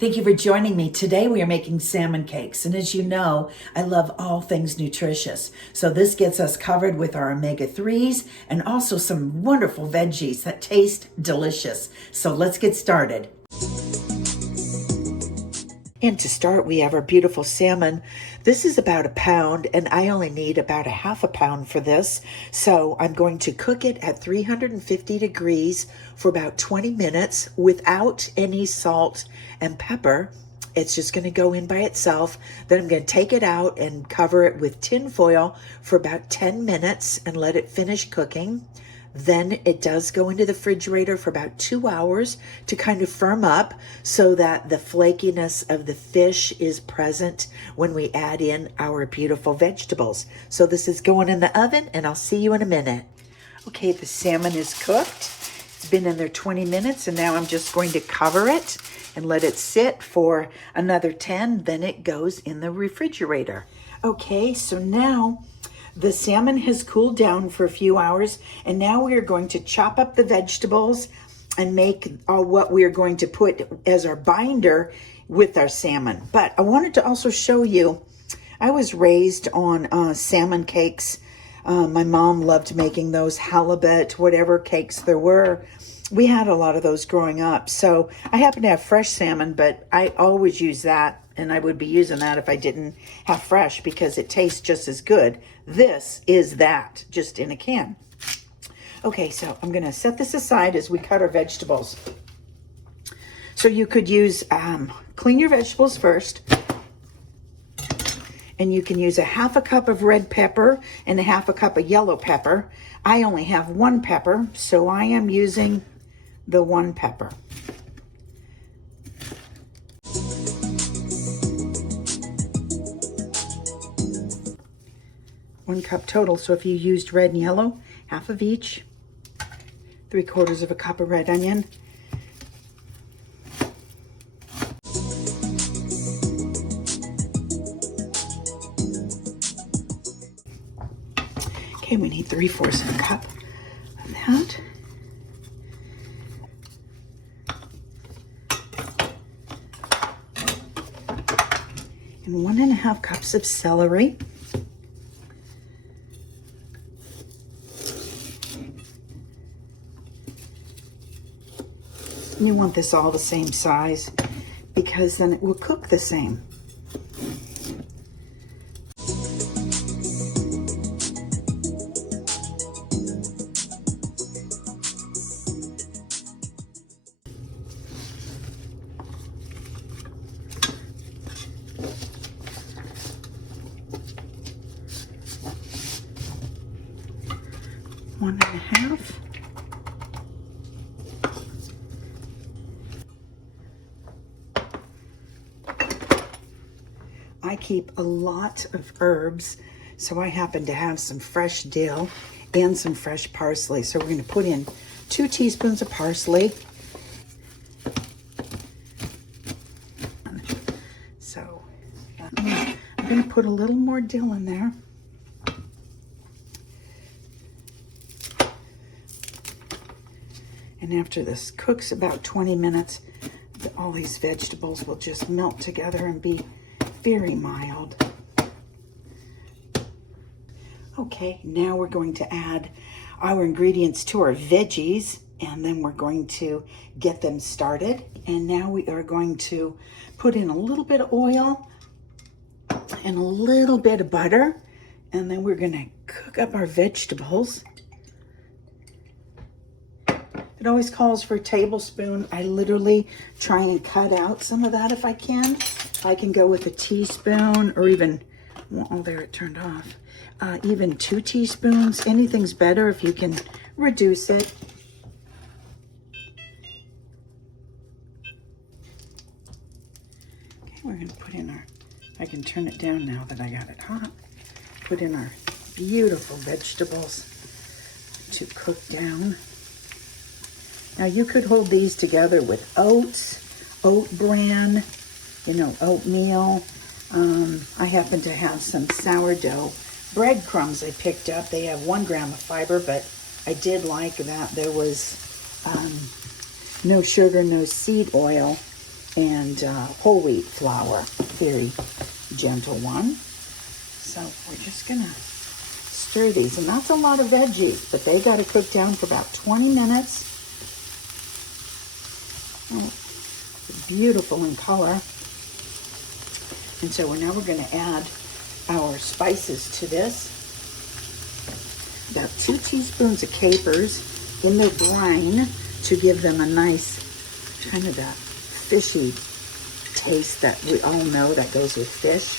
Thank you for joining me. Today we are making salmon cakes, and as you know, I love all things nutritious. So this gets us covered with our omega-3s and also some wonderful veggies that taste delicious. So let's get started. And to start, we have our beautiful salmon. This is about 1 pound, and I only need about 1/2 pound for this. So I'm going to cook it at 350 degrees for about 20 minutes without any salt and pepper. It's just going to go in by itself. Then I'm going to take it out and cover it with tin foil for about 10 minutes and let it finish cooking. Then it does go into the refrigerator for about 2 hours to kind of firm up so that the flakiness of the fish is present when we add in our beautiful vegetables. So this is going in the oven, and I'll see you in a minute. Okay, the salmon is cooked. It's been in there 20 minutes, and now I'm just going to cover it and let it sit for another 10. Then it goes in the refrigerator. Okay, so now the salmon has cooled down for a few hours, and now we are going to chop up the vegetables and make what we are going to put as our binder with our salmon. But I wanted to also show you, I was raised on salmon cakes. My mom loved making those, halibut, whatever cakes there were. We had a lot of those growing up. So I happen to have fresh salmon, but I always use that. And I would be using that if I didn't have fresh because it tastes just as good. This is that, just in a can. Okay, so I'm going to set this aside as we cut our vegetables. So you could use, clean your vegetables first. And you can use 1/2 cup of red pepper and 1/2 cup of yellow pepper. I only have 1 pepper, so I am using the 1 pepper. One cup total. So if you used red and yellow, 1/2 of each. 3/4 of a cup of red onion. Okay, we need 3/4 of a cup of that. And 1 1/2 cups of celery. You want this all the same size because then it will cook the same. One and a half. I keep a lot of herbs, so I happen to have some fresh dill and some fresh parsley. So we're going to put in 2 teaspoons of parsley. So I'm going to put a little more dill in there. And after this cooks about 20 minutes, all these vegetables will just melt together and be very mild. Okay, now we're going to add our ingredients to our veggies, and then we're going to get them started. And now we are going to put in a little bit of oil and a little bit of butter, and then we're going to cook up our vegetables. It always calls for a tablespoon. I literally try and cut out some of that if I can. I can go with a teaspoon or even, oh, there it turned off. Even 2 teaspoons. Anything's better if you can reduce it. Okay, we're going to put in our, I can turn it down now that I got it hot. Put in our beautiful vegetables to cook down. Now you could hold these together with oats, oat bran, oatmeal. I happen to have some sourdough breadcrumbs I picked up. They have 1 gram of fiber, but I did like that there was no sugar, no seed oil. and whole wheat flour, very gentle one. So we're just gonna stir these, and that's a lot of veggies, but they got to cook down for about 20 minutes. Oh, beautiful in color. And so now we're going to add our spices to this. About 2 teaspoons of capers in their brine to give them a nice kind of that fishy taste that we all know that goes with fish.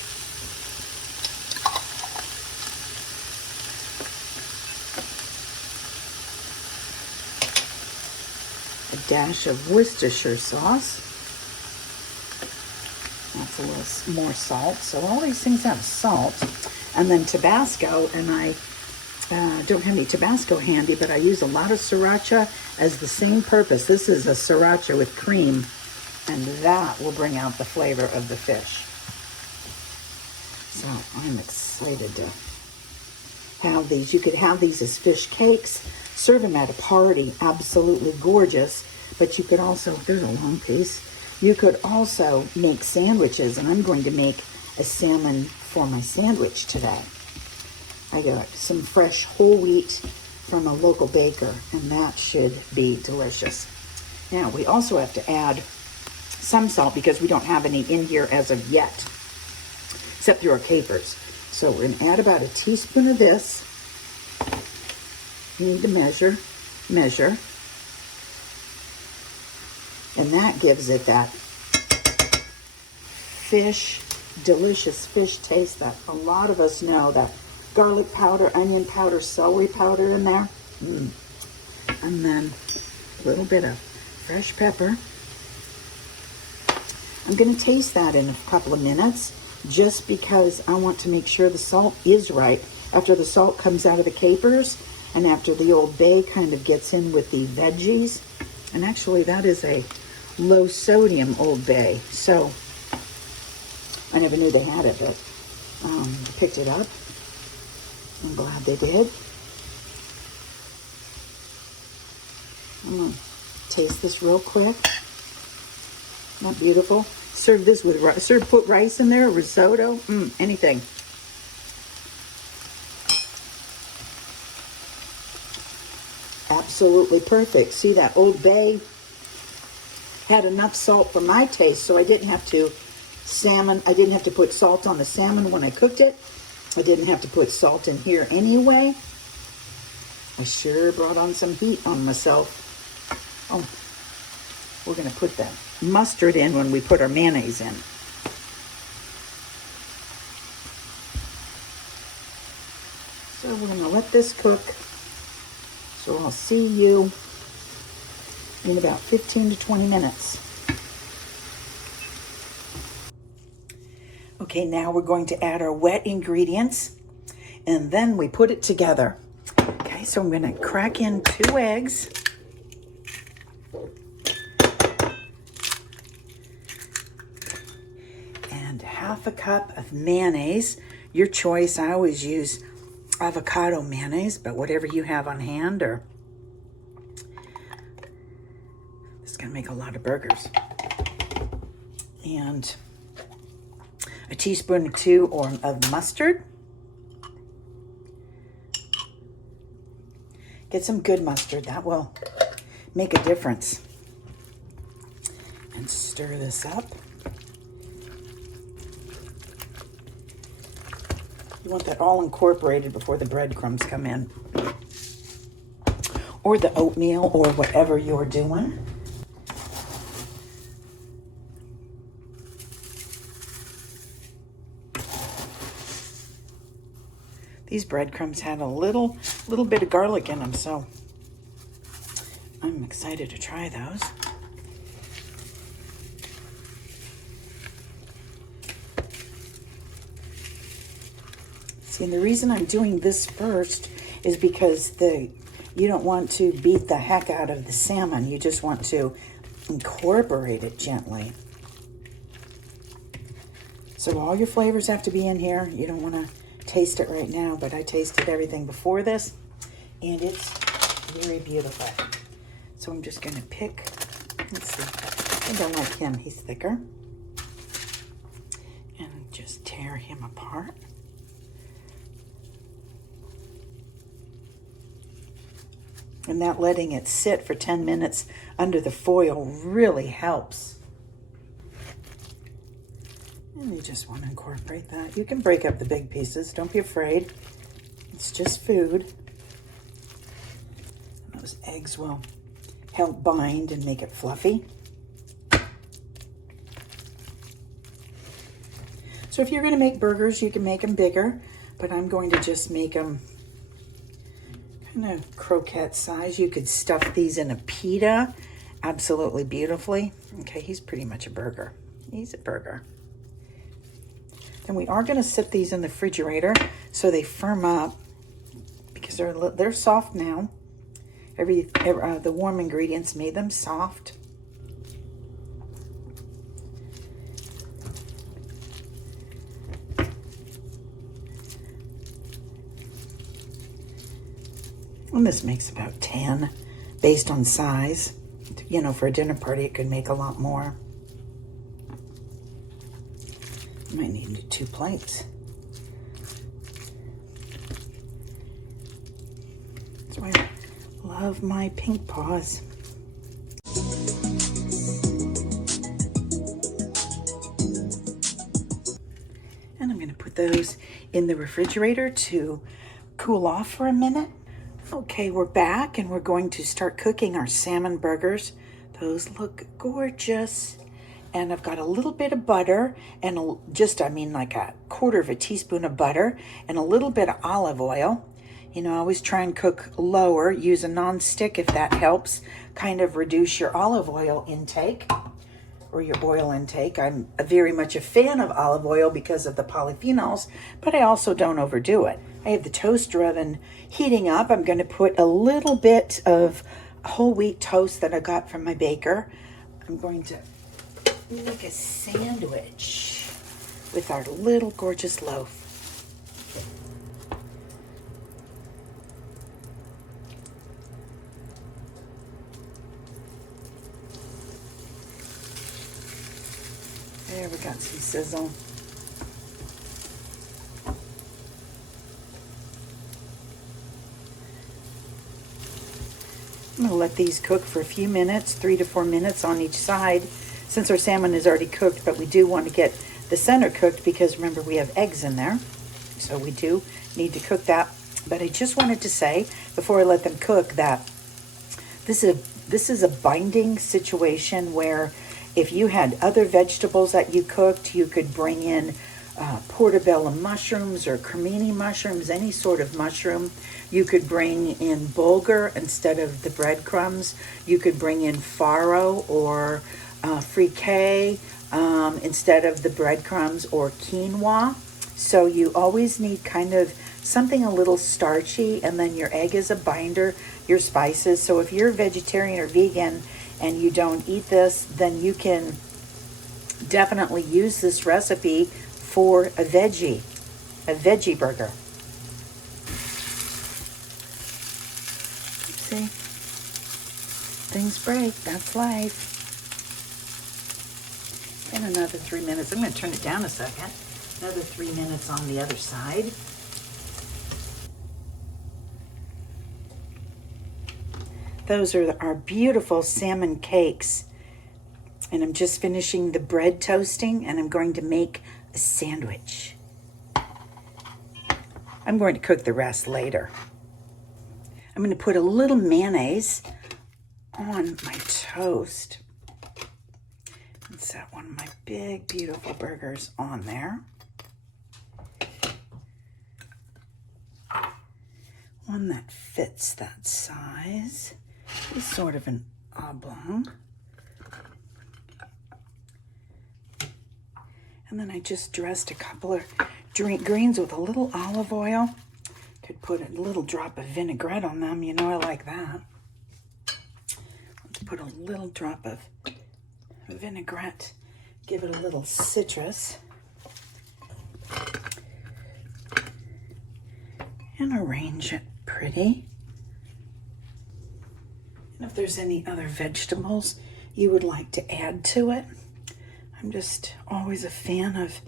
A dash of Worcestershire sauce. That's a little more salt. So all these things have salt. And then Tabasco, and I don't have any Tabasco handy, but I use a lot of sriracha as the same purpose. This is a sriracha with cream, and that will bring out the flavor of the fish. So I'm excited to have these. You could have these as fish cakes, serve them at a party, absolutely gorgeous. But you could also, there's a long piece, you could also make sandwiches, and I'm going to make a salmon for my sandwich today. I got some fresh whole wheat from a local baker, and that should be delicious. Now, we also have to add some salt because we don't have any in here as of yet, except through our capers. So we're going to add about a teaspoon of this. You need to measure. And that gives it that fish, delicious fish taste that a lot of us know, that garlic powder, onion powder, celery powder in there. And then a little bit of fresh pepper. I'm going to taste that in a couple of minutes just because I want to make sure the salt is right. After the salt comes out of the capers and after the Old Bay kind of gets in with the veggies. And actually that is a low sodium Old Bay. So I never knew they had it, but I picked it up. I'm glad they did. I'm going to taste this real quick. Not beautiful. Serve this with rice. Put rice in there, risotto, anything. Absolutely perfect. See, that Old Bay had enough salt for my taste, so I didn't have to put salt on the salmon when I cooked it. I didn't have to put salt in here anyway. I sure brought on some heat on myself. Oh, we're going to put that mustard in when we put our mayonnaise in. So we're going to let this cook. So I'll see you in about 15 to 20 minutes. Okay, now we're going to add our wet ingredients, and then we put it together. Okay, so I'm going to crack in 2 eggs. And half a cup of mayonnaise. Your choice. I always use avocado mayonnaise, but whatever you have on hand, or this is going to make a lot of burgers. And a teaspoon or 2 of mustard. Get some good mustard. That will make a difference. And stir this up. You want that all incorporated before the breadcrumbs come in. Or the oatmeal, or whatever you're doing. These breadcrumbs had a little bit of garlic in them, so I'm excited to try those. See, and the reason I'm doing this first is because you don't want to beat the heck out of the salmon. You just want to incorporate it gently. So all your flavors have to be in here. You don't want to taste it right now, but I tasted everything before this, and it's very beautiful. So I'm just going to pick, let's see, I don't like him, he's thicker. And just tear him apart. And that letting it sit for 10 minutes under the foil really helps. And you just want to incorporate that. You can break up the big pieces. Don't be afraid. It's just food. Those eggs will help bind and make it fluffy. So if you're going to make burgers, you can make them bigger, but I'm going to just make them kind of croquette size. You could stuff these in a pita absolutely beautifully. Okay, he's pretty much a burger. He's a burger. Then we are going to sit these in the refrigerator so they firm up, because they're soft now. The warm ingredients made them soft. And this makes about 10 based on size. You know, for a dinner party, it could make a lot more. You might need 2 plates. That's why I love my pink paws. And I'm going to put those in the refrigerator to cool off for a minute. Okay, we're back and we're going to start cooking our salmon burgers. Those look gorgeous. And I've got a little bit of butter and like a quarter of a teaspoon of butter and a little bit of olive oil. You know, I always try and cook lower. Use a non-stick if that helps. Kind of reduce your olive oil intake or your oil intake. I'm very much a fan of olive oil because of the polyphenols, but I also don't overdo it. I have the toaster oven heating up. I'm going to put a little bit of whole wheat toast that I got from my baker. I'm going to make a sandwich with our little gorgeous loaf. There, we got some sizzle. I'm going to let these cook for a few minutes, 3 to 4 minutes on each side, since our salmon is already cooked, but we do want to get the center cooked because remember we have eggs in there, so we do need to cook that. But I just wanted to say before I let them cook that this is a binding situation where if you had other vegetables that you cooked, you could bring in portobello mushrooms or cremini mushrooms, any sort of mushroom. You could bring in bulgur instead of the breadcrumbs. You could bring in farro or fricassee instead of the breadcrumbs, or quinoa. So you always need kind of something a little starchy, and then your egg is a binder, your spices. So if you're a vegetarian or vegan and you don't eat this, then you can definitely use this recipe for a veggie burger. See? Things break, that's life. And another 3 minutes. I'm going to turn it down a second. Another 3 minutes on the other side. Those are our beautiful salmon cakes. And I'm just finishing the bread toasting, and I'm going to make a sandwich. I'm going to cook the rest later. I'm going to put a little mayonnaise on my toast. And set one of my big, beautiful burgers on there. One that fits that size. It's sort of an oblong. And then I just dressed a couple of greens with a little olive oil. Could put a little drop of vinaigrette on them. You know, I like that. Let's put a little drop of vinaigrette. Give it a little citrus. And arrange it pretty. And if there's any other vegetables you would like to add to it. I'm just always a fan of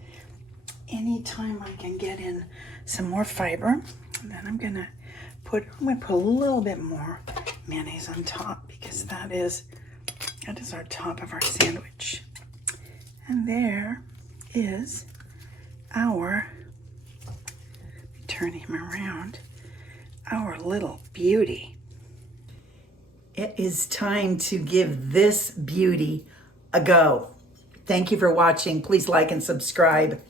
anytime I can get in some more fiber. And then I'm gonna put a little bit more mayonnaise on top, because that is our top of our sandwich. And there is our, turn him around, our little beauty. It is time to give this beauty a go. Thank you for watching. Please like and subscribe.